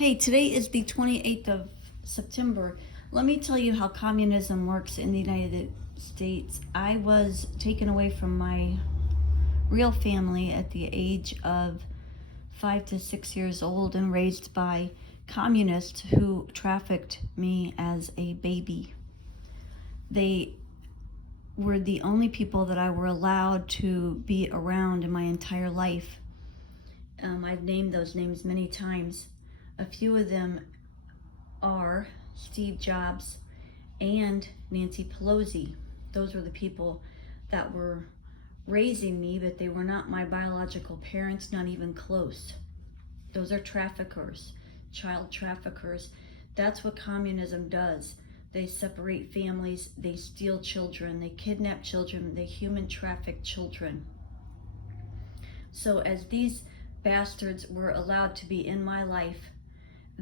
Hey, today is the 28th of September. Let me tell you how communism works in the United States. I was taken away from my real family at the age of 5 to 6 years old and raised by communists who trafficked me as a baby. They were the only people that I were allowed to be around in my entire life. I've named those names many times. A few of them are Steve Jobs and Nancy Pelosi. Those were the people that were raising me, but they were not my biological parents, not even close. Those are traffickers, child traffickers. That's what communism does. They separate families, they steal children, they kidnap children, they human traffic children. So as these bastards were allowed to be in my life,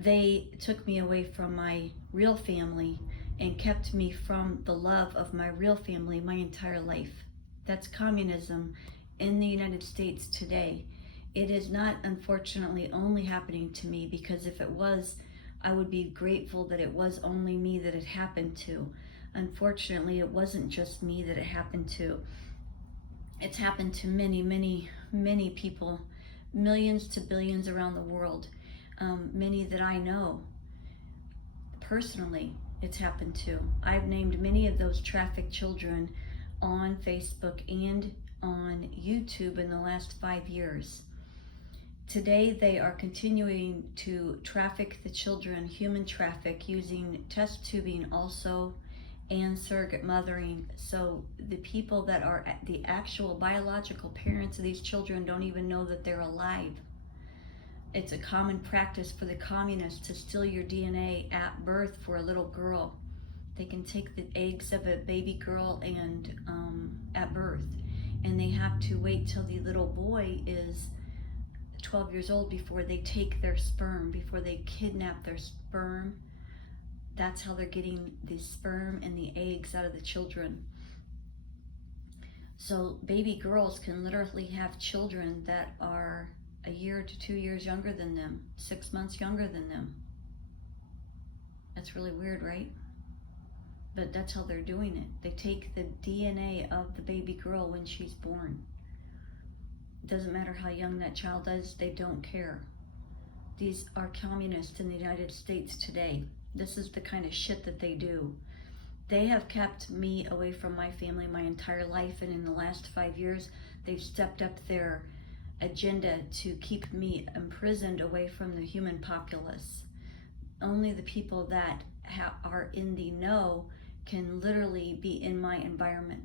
they took me away from my real family and kept me from the love of my real family my entire life. That's communism in the United States today. It is not, unfortunately, only happening to me, because if it was, I would be grateful that it was only me that it happened to. Unfortunately, it wasn't just me that it happened to. It's happened to many, many, many people, millions to billions around the world. Many that I know personally, it's happened to. I've named many of those trafficked children on Facebook and on YouTube in the last 5 years. Today, they are continuing to traffic the children, human traffic, using test tubing also, and surrogate mothering. So the people that are the actual biological parents of these children don't even know that they're alive. It's a common practice for the communists to steal your DNA at birth for a little girl. They can take the eggs of a baby girl and at birth, and they have to wait till the little boy is 12 years old before they take their sperm, before they kidnap their sperm. That's how they're getting the sperm and the eggs out of the children. So baby girls can literally have children that are a year to 2 years younger than them, 6 months younger than them. That's really weird, right? But that's how they're doing it. They take the DNA of the baby girl when she's born. It doesn't matter how young that child is, they don't care. These are communists in the United States today. This is the kind of shit that they do. They have kept me away from my family my entire life, and in the last 5 years, they've stepped up their agenda to keep me imprisoned away from the human populace. Only the people that are in the know can literally be in my environment.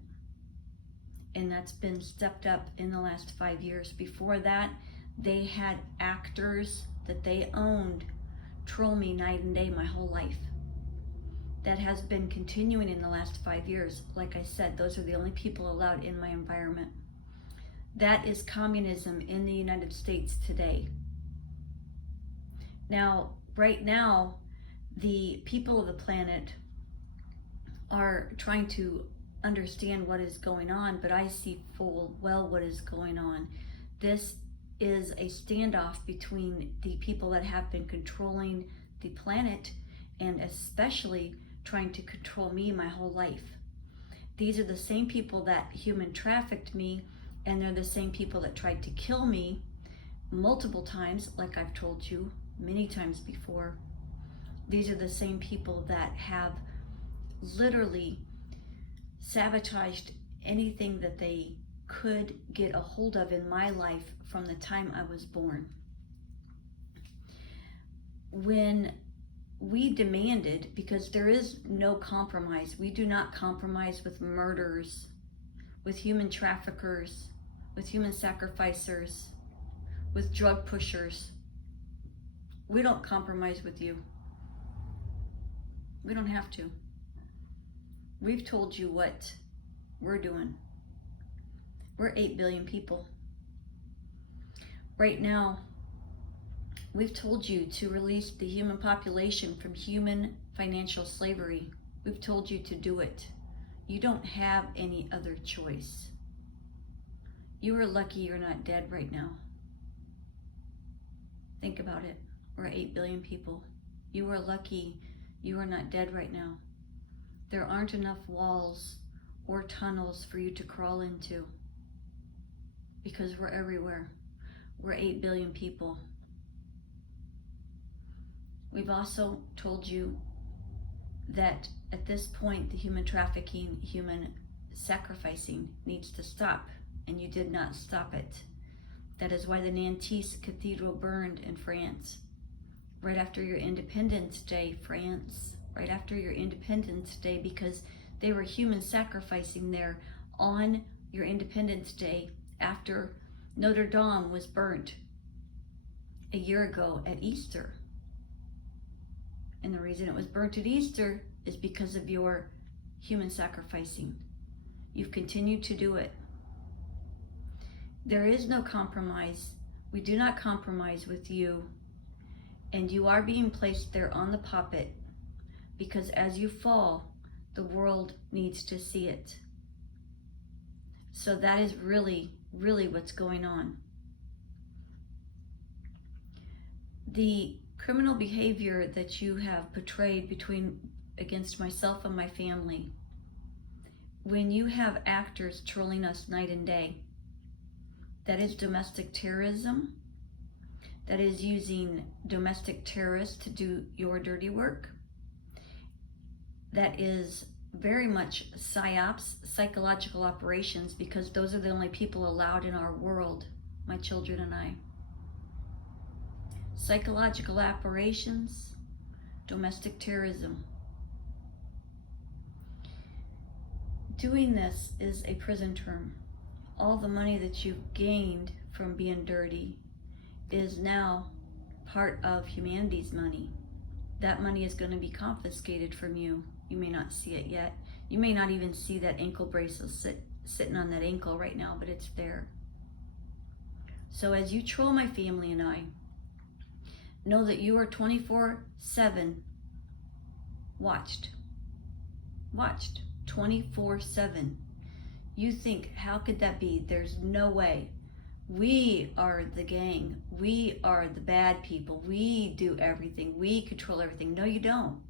And that's been stepped up in the last 5 years. Before that, they had actors that they owned troll me night and day my whole life. That has been continuing in the last 5 years. Like I said, those are the only people allowed in my environment. That is communism in the United States today. Now, right now, the people of the planet are trying to understand what is going on, but I see full well what is going on. This is a standoff between the people that have been controlling the planet, and especially trying to control me my whole life. These are the same people that human trafficked me, and they're the same people that tried to kill me multiple times, like I've told you many times before. These are the same people that have literally sabotaged anything that they could get a hold of in my life from the time I was born. When we demanded, because there is no compromise, we do not compromise with murderers, with human traffickers, with human sacrificers, with drug pushers. We don't compromise with you. We don't have to. We've told you what we're doing. We're 8 billion people. Right now, we've told you to release the human population from human financial slavery. We've told you to do it. You don't have any other choice. You are lucky you're not dead right now. Think about it. We're 8 billion people. You are lucky you are not dead right now. There aren't enough walls or tunnels for you to crawl into because we're everywhere. We're 8 billion people. We've also told you that at this point, the human trafficking, human sacrificing needs to stop, and you did not stop it. That is why the Nantes Cathedral burned in France. Right after your Independence Day, France, right after your Independence Day, because they were human sacrificing there on your Independence Day after Notre Dame was burnt a year ago at Easter. And the reason it was burnt at Easter is because of your human sacrificing. You've continued to do it. There is no compromise. We do not compromise with you. And you are being placed there on the puppet because as you fall, the world needs to see it. So that is really, really what's going on. The criminal behavior that you have portrayed against myself and my family, when you have actors trolling us night and day, that is domestic terrorism. That is using domestic terrorists to do your dirty work. That is very much psyops, psychological operations, because those are the only people allowed in our world, my children and I. Psychological operations, domestic terrorism. Doing this is a prison term. All the money that you've gained from being dirty is now part of humanity's money. That money is going to be confiscated from you. You may not see it yet. You may not even see that ankle bracelet sitting on that ankle right now, but it's there. So as you troll my family and I, know that you are 24/7 watched 24/7. You think, how could that be? There's no way. We are the gang. We are the bad people. We do everything. We control everything. No, you don't.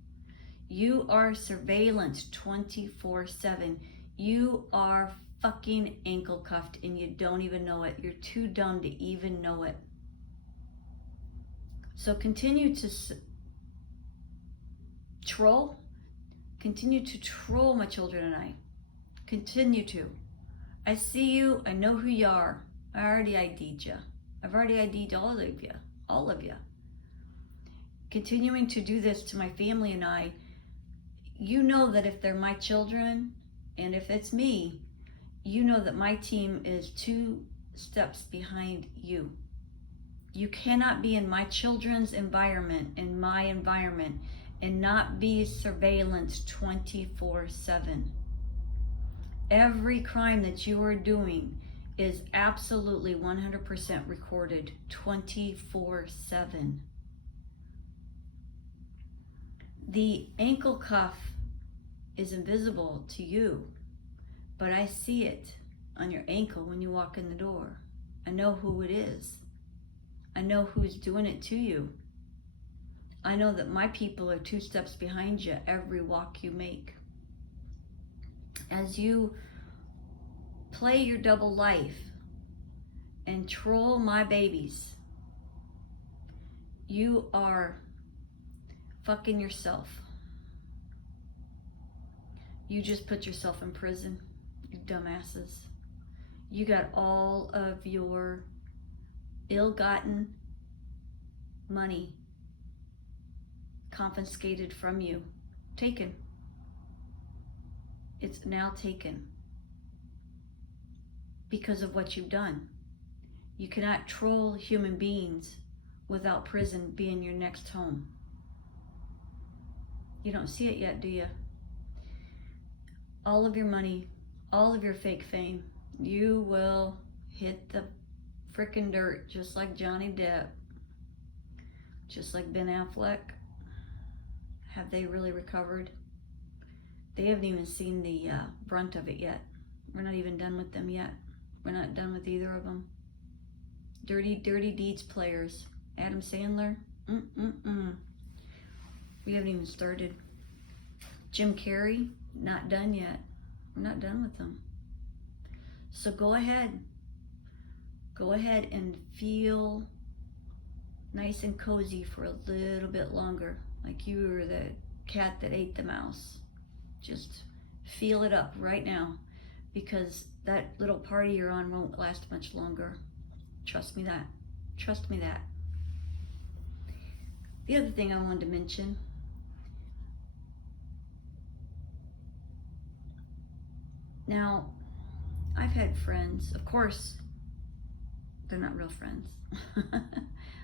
You are surveillance 24/7. You are fucking ankle cuffed and you don't even know it. You're too dumb to even know it. So continue to troll. Continue to troll my children and I. Continue to. I see you. I know who you are. I already ID'd you. I've already ID'd all of you. All of you. Continuing to do this to my family and I, you know that if they're my children and if it's me, you know that my team is 2 steps behind you. You cannot be in my children's environment, in my environment, and not be surveillance 24/7. Every crime that you are doing is absolutely 100% recorded 24/7. The ankle cuff is invisible to you, but I see it on your ankle when you walk in the door. I know who it is. I know who's doing it to you. I know that my people are 2 steps behind you every walk you make. As you play your double life and troll my babies, you are fucking yourself. You just put yourself in prison, you dumbasses. You got all of your ill-gotten money confiscated from you, taken. It's now taken because of what you've done. You cannot troll human beings without prison being your next home. You don't see it yet, do you? All of your money, all of your fake fame, you will hit the frickin' dirt just like Johnny Depp, just like Ben Affleck. Have they really recovered? They haven't even seen the brunt of it yet. We're not even done with them yet. We're not done with either of them. Dirty Deeds players. Adam Sandler, Mm-mm-mm. We haven't even started. Jim Carrey, not done yet. We're not done with them. So go ahead. Go ahead and feel nice and cozy for a little bit longer, like you were the cat that ate the mouse. Just feel it up right now, because that little party you're on won't last much longer. Trust me that. Trust me that. The other thing I wanted to mention, now, I've had friends, of course, they're not real friends.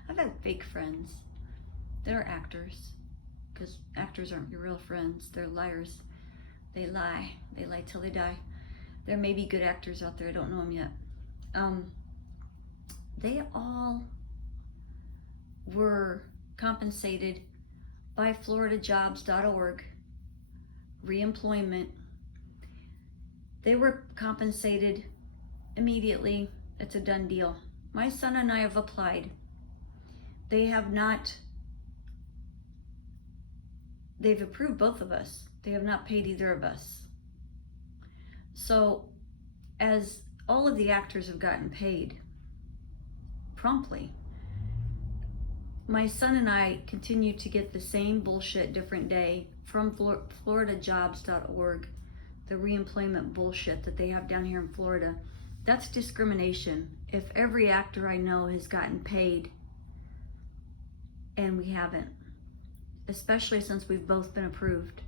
I've had fake friends that are actors, because actors aren't your real friends. They're liars. They lie. They lie till they die. There may be good actors out there. I don't know them yet. They all were compensated by floridajobs.org, reemployment. They were compensated immediately. It's a done deal. My son and I have applied. They have not, they've approved both of us. They have not paid either of us. So as all of the actors have gotten paid promptly, my son and I continue to get the same bullshit different day from floridajobs.org, the reemployment bullshit that they have down here in Florida. That's discrimination. If every actor I know has gotten paid and we haven't, especially since we've both been approved.